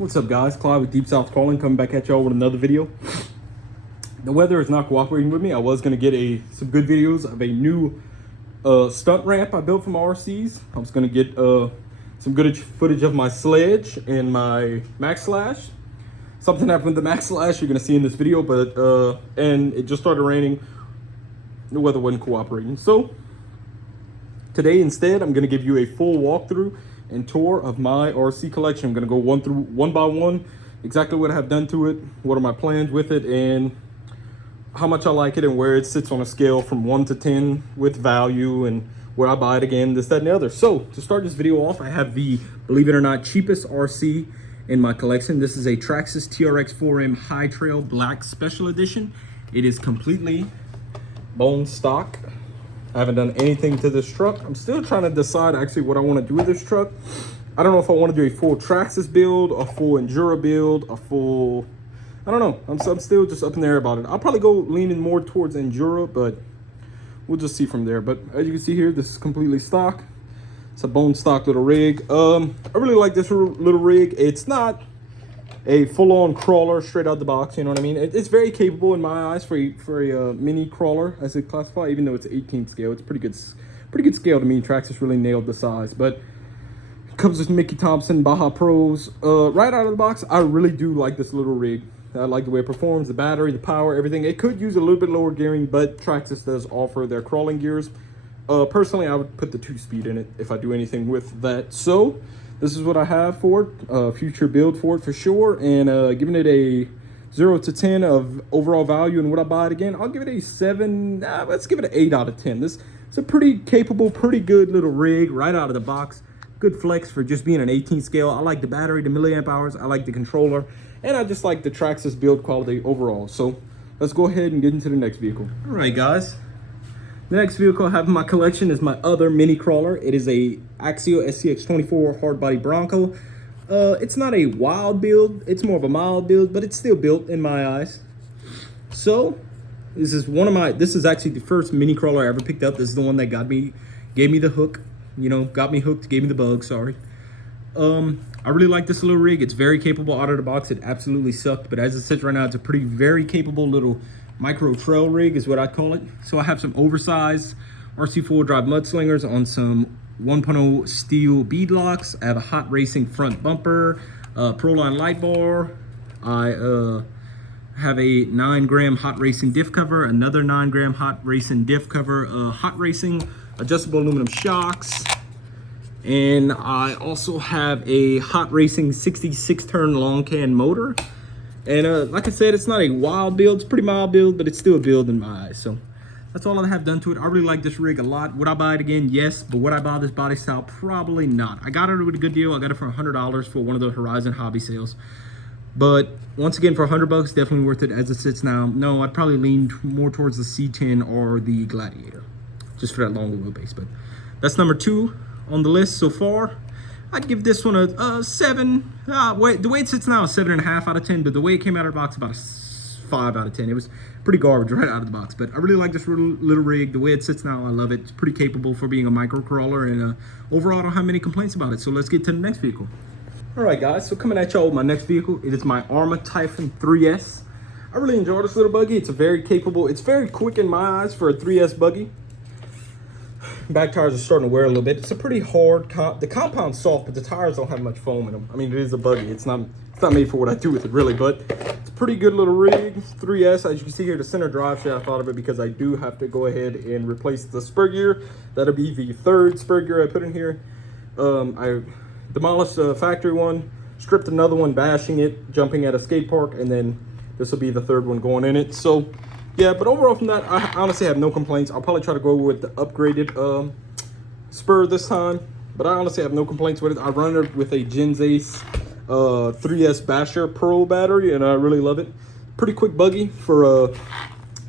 What's up, guys? Clyde with Deep South Calling, coming back at y'all with another video. The weather is not cooperating with me. I was going to get some good videos of a new stunt ramp I built from RCs. I was going to get some good footage of my sledge and my Max Slash. Something happened with the Max Slash you're going to see in this video, but and it just started raining. The weather wasn't cooperating. So today instead, I'm going to give you a full walkthrough and tour of my RC collection. I'm going to go one by one, exactly what I have done to it, what are my plans with it, and how much I like it, and where it sits on a scale from 1 to 10 with value, and where I buy it again, this, that, and the other. So to start this video off, I have the, believe it or not, cheapest RC in my collection. This is a Traxxas TRX 4M High Trail Black Special Edition. It is completely bone stock. I haven't done anything to this truck. I'm still trying to decide actually what I want to do with this truck. I don't know if I want to do a full Traxxas build, a full Endura build, a full, I don't know. I'm still just up in the air about it. I'll probably go leaning more towards Endura, but we'll just see from there. But as you can see here, this is completely stock. It's a bone stock little rig. I really like this little rig. It's not a full-on crawler straight out the box, you know what I mean? It's very capable in my eyes for a mini crawler, as it classifies, even though it's 18th scale. It's pretty good scale to me. Traxxas really nailed the size, but it comes with Mickey Thompson Baja Pros. Right out of the box, I really do like this little rig. I like the way it performs, the battery, the power, everything. It could use a little bit lower gearing, but Traxxas does offer their crawling gears. Personally, I would put the 2-speed in it if I do anything with that. So this is what I have for it, future build for it for sure, and giving it a 0 to 10 of overall value. And would I buy it again? I'll give it a 7. Let's give it an 8 out of 10. This is a pretty capable, pretty good little rig right out of the box. Good flex for just being an 18 scale. I like the battery, the milliamp hours. I like the controller, and I just like the Traxxas build quality overall. So let's go ahead and get into the next vehicle. All right, guys. The next vehicle I have in my collection is my other mini crawler. It is a Axio SCX24 hard body Bronco. It's not a wild build, it's more of a mild build, but it's still built in my eyes. So this is actually the first mini crawler I ever picked up. This is the one that gave me the hook, got me hooked, gave me the bug, sorry. I really like this little rig. It's very capable out of the box. It absolutely sucked, but as it sits right now, it's a very capable little micro trail rig is what I call it. So I have some oversized RC four-wheel drive mudslingers on some 1.0 steel bead locks. I have a hot racing front bumper, Proline light bar. I have a 9-gram hot racing diff cover, another 9-gram hot racing diff cover, hot racing adjustable aluminum shocks, and I also have a hot racing 66 turn long can motor. And like I said, it's not a wild build. It's a pretty mild build, but it's still a build in my eyes. So that's all I have done to it. I really like this rig a lot. Would I buy it again? Yes. But would I buy this body style? Probably not. I got it with a good deal. I got it for $100 for one of the Horizon hobby sales. But once again, for $100, definitely worth it as it sits now. No, I'd probably lean more towards the C10 or the Gladiator, just for that longer wheelbase. But that's number 2 on the list so far. I'd give this one a 7. The way it sits now is 7.5 out of 10, but the way it came out of the box, about a 5 out of 10. It was pretty garbage right out of the box, but I really like this little rig. The way it sits now, I love it. It's pretty capable for being a micro crawler, and overall, I don't have many complaints about it. So let's get to the next vehicle. All right, guys, so coming at y'all with my next vehicle, it is my Arrma Typhon 3S. I really enjoy this little buggy. It's very quick in my eyes for a 3S buggy. Back tires are starting to wear a little bit. It's a pretty hard the compound's soft, but the tires don't have much foam in them. I mean, it is a buggy. It's not made for what I do with it, really, but it's a pretty good little rig. 3S, as you can see here, the center drive shaft, I thought of it because I do have to go ahead and replace the spur gear. That'll be the 3rd spur gear I put in here. I demolished the factory one, stripped another one, bashing it, jumping at a skate park, and then this will be the 3rd one going in it. So yeah, but overall from that, I honestly have no complaints. I'll probably try to go with the upgraded spur this time, but I honestly have no complaints with it. I run it with a Gens Ace 3S Basher Pro battery, and I really love it. Pretty quick buggy for a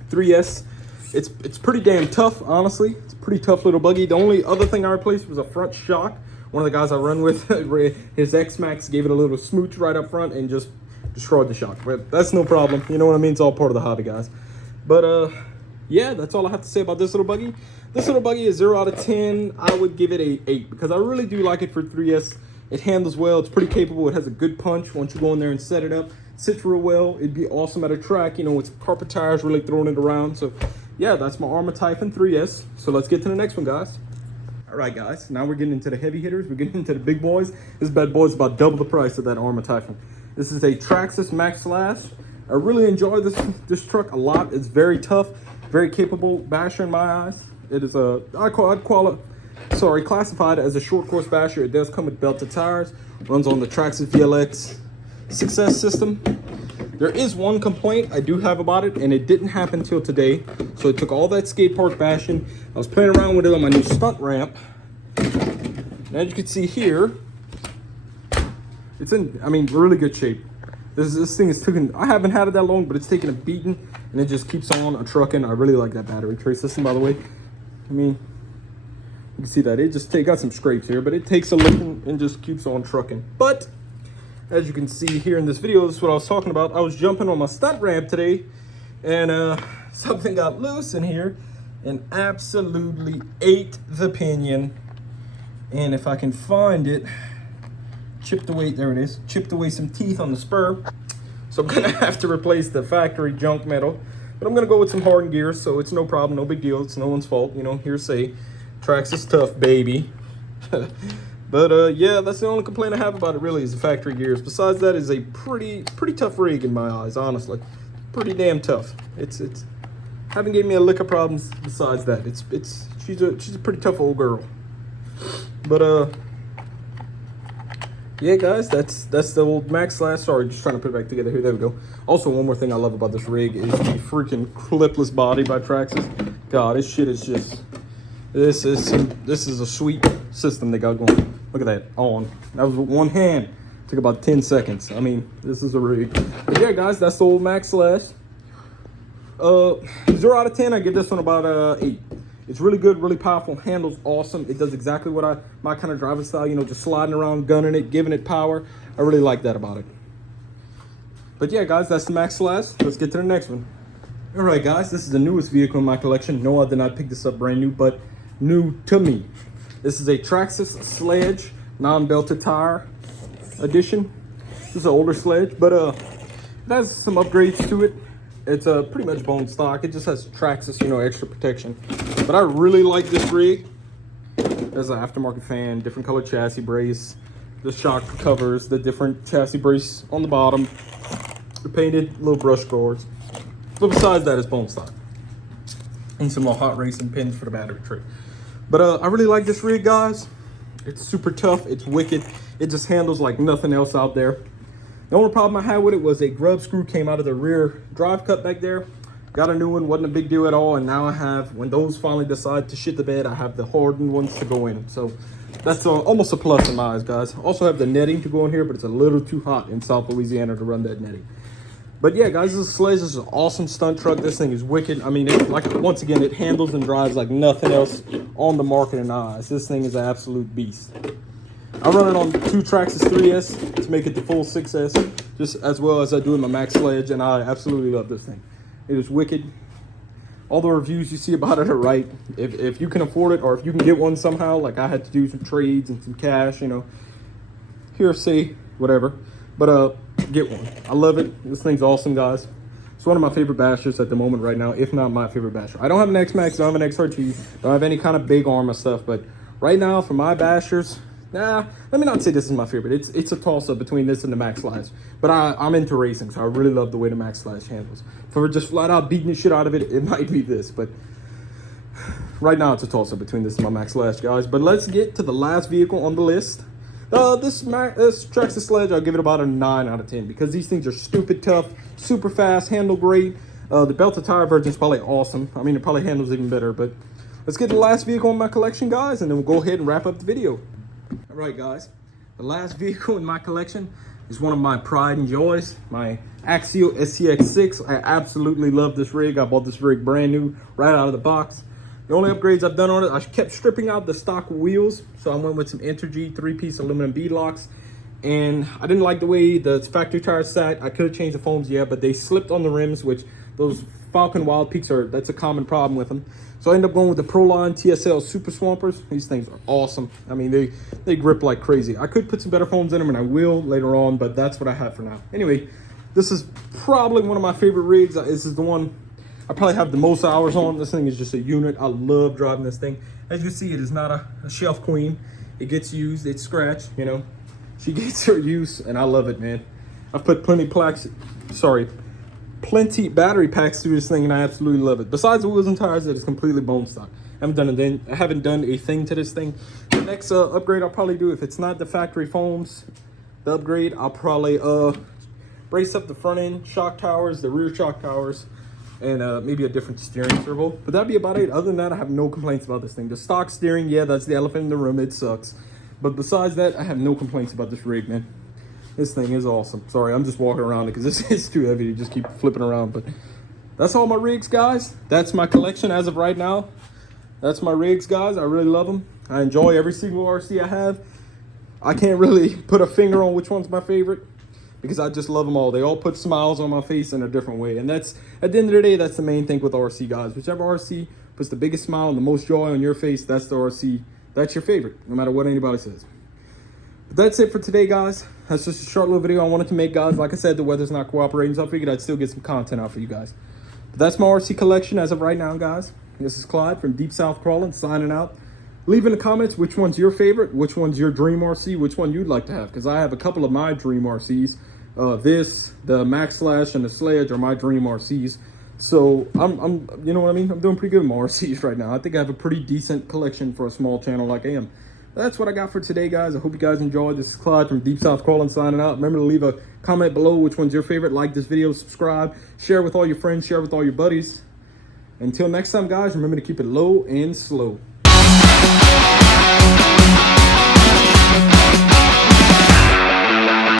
3S. It's pretty damn tough, honestly. It's a pretty tough little buggy. The only other thing I replaced was a front shock. One of the guys I run with, his X-Max gave it a little smooch right up front and just destroyed the shock. But that's no problem. You know what I mean? It's all part of the hobby, guys. But yeah, that's all I have to say about this little buggy. This little buggy is 0 out of 10. I would give it a 8 because I really do like it for 3S It handles well. It's pretty capable. It has a good punch once you go in there and set it up. Sits real well. It'd be awesome at a track, you know, with carpet tires, really throwing it around. So yeah, that's my Arrma Typhon 3S. So let's get to the next one, guys. All right, guys, now we're getting into the heavy hitters. We're getting into the big boys. This bad boy's about double the price of that Arrma Typhon. This is a Traxxas Max Slash. I really enjoy this truck a lot. It's very tough, very capable basher in my eyes. It is classified as a short course basher. It does come with belted tires. Runs on the Traxxas VLX Success system. There is one complaint I do have about it, and it didn't happen till today. So it took all that skate park bashing. I was playing around with it on my new stunt ramp. And as you can see here, it's in, I mean, really good shape. This thing is taking, I haven't had it that long, but it's taking a beating, and it just keeps on a trucking. I really like that battery tray system, by the way. I mean, you can see that it just got some scrapes here, but it takes a licking and just keeps on trucking. But as you can see here in this video, this is what I was talking about. I was jumping on my stunt ramp today, and something got loose in here and absolutely ate the pinion. And if I can find it, chipped away, there it is, chipped away some teeth on the spur. So I'm gonna have to replace the factory junk metal, but I'm gonna go with some hardened gears, so it's no problem, no big deal. It's no one's fault, you know. Hearsay, Traxxas tough, baby. But yeah, that's the only complaint I have about it, really, is the factory gears. Besides that, is a pretty tough rig in my eyes, honestly. Pretty damn tough. It's haven't given me a lick of problems besides that. She's a pretty tough old girl. But yeah, guys, that's the old Max Slash. Sorry, just trying to put it back together here. There we go. Also, one more thing I love about this rig is the freaking clipless body by Traxxas. God, this shit is just, this is a sweet system they got going. Look at that, on. That was with one hand. Took about 10 seconds. I mean, this is a rig. But yeah, guys, that's the old Max Slash. 0 out of 10, I give this one about 8. It's really good, really powerful, handles awesome. It does exactly what my kind of driving style, you know, just sliding around, gunning it, giving it power. I really like that about it. But yeah, guys, that's the Max Slash. Let's get to the next one. All right, guys, this is the newest vehicle in my collection. No, I did not pick this up brand new, but new to me. This is a Traxxas Sledge non-belted tire edition. This is an older sledge, but it has some upgrades to it. It's pretty much bone stock. It just has Traxxas, you know, extra protection. But I really like this rig. There's an aftermarket fan, different color chassis brace, the shock covers, the different chassis brace on the bottom, the painted little brush guards. But besides that, it's bone stock. And some little hot racing pins for the battery tray. But I really like this rig, guys. It's super tough. It's wicked. It just handles like nothing else out there. The only problem I had with it was a grub screw came out of the rear drive cut back there. Got a new one, wasn't a big deal at all. And now I have, when those finally decide to shit the bed, I have the hardened ones to go in. So that's almost a plus in my eyes, guys. Also have the netting to go in here, but it's a little too hot in South Louisiana to run that netting. But yeah, guys, this is a sledge. This is an awesome stunt truck. This thing is wicked. I mean, once again, it handles and drives like nothing else on the market in my eyes. This thing is an absolute beast. I run it on 2 Traxxas 3S to make it the full 6S, just as well as I do in my Max Sledge, and I absolutely love this thing. It is wicked. All the reviews you see about it are right. If you can afford it, or if you can get one somehow, like I had to do some trades and some cash, you know, hearsay, whatever. But get one. I love it. This thing's awesome, guys. It's one of my favorite bashers at the moment right now, if not my favorite basher. I don't have an X-Max, don't have an XRT, don't have any kind of big Arrma stuff, but right now for my bashers, nah, let me not say this is my favorite. It's a toss-up between this and the Max Slash. But I'm into racing, so I really love the way the Max Slash handles. For just flat out beating the shit out of it, it might be this, but right now it's a toss-up between this and my Max Slash, guys. But let's get to the last vehicle on the list. This Traxxas Sledge, I'll give it about a 9 out of 10 because these things are stupid tough, super fast, handle great. The belted tire version is probably awesome. I mean, it probably handles even better, but let's get to the last vehicle in my collection, guys, and then we'll go ahead and wrap up the video. All right, guys, the last vehicle in my collection is one of my pride and joys, my Axial SCX6. I absolutely love this rig. I bought this rig brand new right out of the box. The only upgrades I've done on it, I kept stripping out the stock wheels. So I went with some Entergy 3-piece aluminum beadlocks. And I didn't like the way the factory tires sat. I could have changed the foams, yeah, but they slipped on the rims, which those Falcon Wild Peaks that's a common problem with them. So I end up going with the Proline TSL Super Swampers. These things are awesome. I mean, they grip like crazy. I could put some better foams in them, and I will later on, but that's what I have for now. Anyway, this is probably one of my favorite rigs. This is the one I probably have the most hours on. This thing is just a unit. I love driving this thing. As you see, it is not a shelf queen. It gets used, it's scratched, you know. She gets her use, and I love it, man. I've put plenty battery packs through this thing, and I absolutely love it. Besides the wheels and tires, that is completely bone stock. I haven't done a thing to this thing. The next upgrade I'll probably do, if it's not the factory foams, the upgrade, I'll probably brace up the front end shock towers, the rear shock towers, and maybe a different steering servo. But that'd be about it. Other than that, I have no complaints about this thing. The stock steering, yeah, that's the elephant in the room. It sucks. But besides that, I have no complaints about this rig, man. This thing is awesome. Sorry, I'm just walking around it because this is too heavy to just keep flipping around. But that's all my rigs, guys. That's my collection as of right now. That's my rigs, guys. I really love them. I enjoy every single RC I have. I can't really put a finger on which one's my favorite because I just love them all. They all put smiles on my face in a different way. And that's, at the end of the day, that's the main thing with RC, guys. Whichever RC puts the biggest smile and the most joy on your face, that's the RC. That's your favorite, no matter what anybody says. But that's it for today, guys. That's just a short little video I wanted to make, guys. Like I said, the weather's not cooperating, so I figured I'd still get some content out for you guys. But that's my RC collection as of right now, guys. This is Clyde from Deep South Crawling, signing out. Leave in the comments which one's your favorite, which one's your dream RC, which one you'd like to have, because I have a couple of my dream RCs. The Max Slash and the Sledge are my dream RCs. So I'm you know what I mean? I'm doing pretty good with my RCs right now. I think I have a pretty decent collection for a small channel like I am. That's what I got for today, guys. I hope you guys enjoyed. This is Clyde from Deep South Crawling, signing out. Remember to leave a comment below which one's your favorite. Like this video, subscribe, share with all your friends, share with all your buddies. Until next time, guys, remember to keep it low and slow.